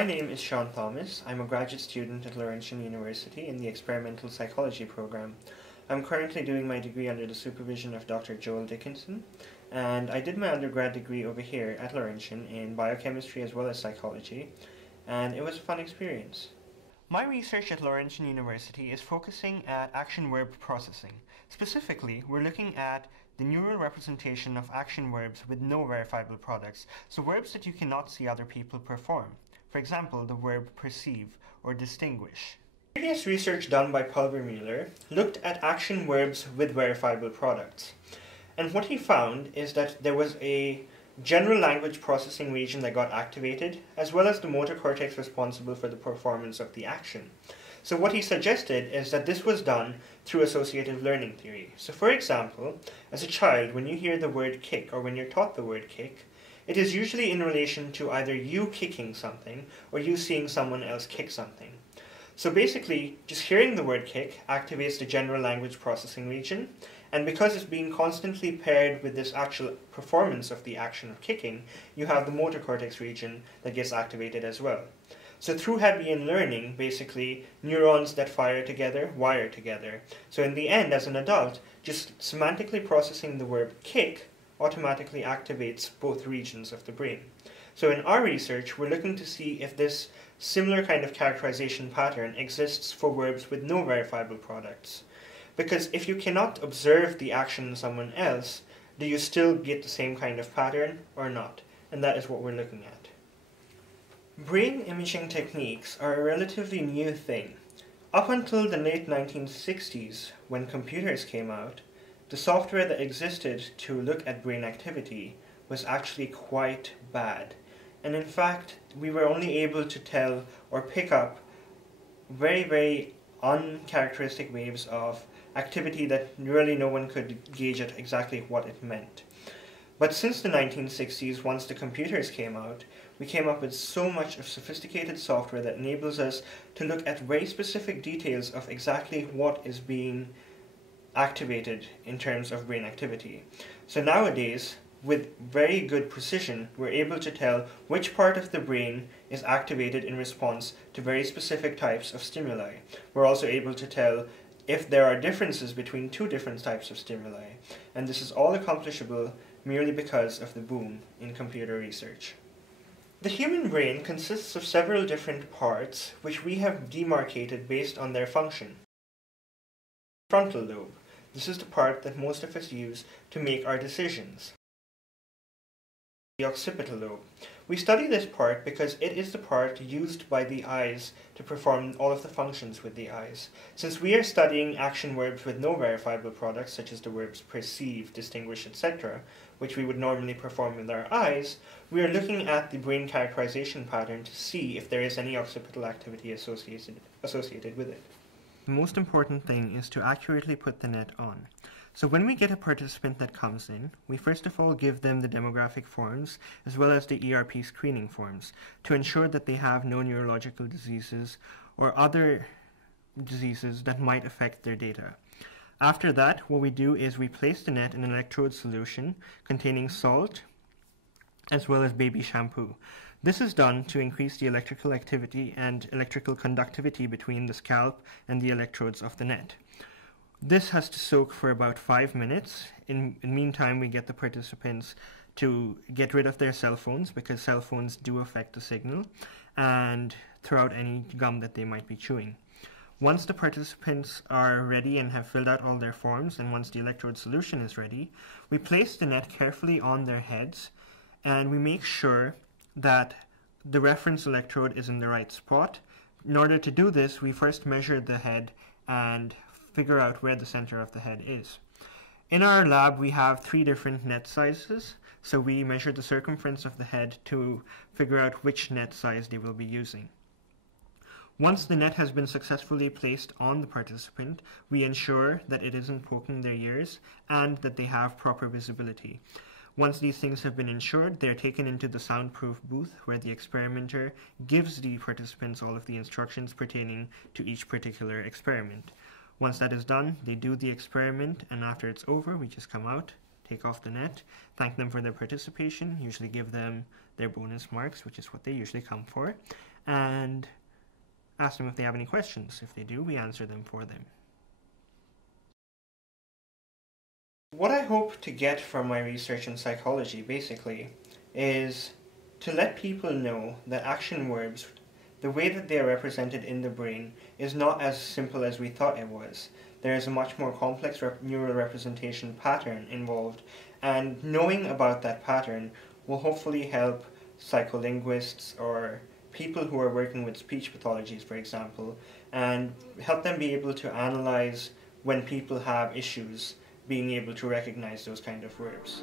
My name is Sean Thomas. I'm a graduate student at Laurentian University in the Experimental Psychology program. I'm currently doing my degree under the supervision of Dr. Joel Dickinson, and I did my undergrad degree over here at Laurentian in biochemistry as well as psychology, and it was a fun experience. My research at Laurentian University is focusing at action verb processing. Specifically, we're looking at the neural representation of action verbs with no verifiable products, so verbs that you cannot see other people perform. For example, the verb perceive or distinguish. Previous research done by Pulver-Mueller looked at action verbs with verifiable products. And what he found is that there was a general language processing region that got activated, as well as the motor cortex responsible for the performance of the action. So what he suggested is that this was done through associative learning theory. So for example, as a child, when you hear the word kick or when you're taught the word kick, it is usually in relation to either you kicking something or you seeing someone else kick something. So basically, just hearing the word kick activates the general language processing region, and because it's being constantly paired with this actual performance of the action of kicking, you have the motor cortex region that gets activated as well. So through Hebbian learning, basically, neurons that fire together wire together. So in the end, as an adult, just semantically processing the verb kick automatically activates both regions of the brain. So in our research, we're looking to see if this similar kind of characterization pattern exists for verbs with no verifiable products. Because if you cannot observe the action in someone else, do you still get the same kind of pattern or not? And that is what we're looking at. Brain imaging techniques are a relatively new thing. Up until the late 1960s, when computers came out, the software that existed to look at brain activity was actually quite bad. And in fact, we were only able to tell or pick up very, very uncharacteristic waves of activity that really no one could gauge at exactly what it meant. But since the 1960s, once the computers came out, we came up with so much of sophisticated software that enables us to look at very specific details of exactly what is being activated in terms of brain activity. So nowadays, with very good precision, we're able to tell which part of the brain is activated in response to very specific types of stimuli. We're also able to tell if there are differences between two different types of stimuli, and this is all accomplishable merely because of the boom in computer research. The human brain consists of several different parts which we have demarcated based on their function. Frontal lobe. This is the part that most of us use to make our decisions. The occipital lobe. We study this part because it is the part used by the eyes to perform all of the functions with the eyes. Since we are studying action verbs with no verifiable products, such as the verbs perceive, distinguish, etc., which we would normally perform with our eyes, we are looking at the brain characterization pattern to see if there is any occipital activity associated with it. The most important thing is to accurately put the net on. So when we get a participant that comes in, we first of all give them the demographic forms as well as the ERP screening forms to ensure that they have no neurological diseases or other diseases that might affect their data. After that, what we do is we place the net in an electrode solution containing salt as well as baby shampoo. This is done to increase the electrical activity and electrical conductivity between the scalp and the electrodes of the net. This has to soak for about 5 minutes. In the meantime, we get the participants to get rid of their cell phones because cell phones do affect the signal, and throw out any gum that they might be chewing. Once the participants are ready and have filled out all their forms, and once the electrode solution is ready, we place the net carefully on their heads, and we make sure that the reference electrode is in the right spot. In order to do this, we first measure the head and figure out where the center of the head is. In our lab, we have 3 different net sizes, so we measure the circumference of the head to figure out which net size they will be using. Once the net has been successfully placed on the participant, we ensure that it isn't poking their ears and that they have proper visibility. Once these things have been ensured, they're taken into the soundproof booth where the experimenter gives the participants all of the instructions pertaining to each particular experiment. Once that is done, they do the experiment, and after it's over, we just come out, take off the net, thank them for their participation, usually give them their bonus marks, which is what they usually come for, and ask them if they have any questions. If they do, we answer them for them. What I hope to get from my research in psychology, basically, is to let people know that action verbs, the way that they are represented in the brain, is not as simple as we thought it was. There is a much more complex neural representation pattern involved, and knowing about that pattern will hopefully help psycholinguists or people who are working with speech pathologies, for example, and help them be able to analyze when people have issues, being able to recognize those kind of verbs.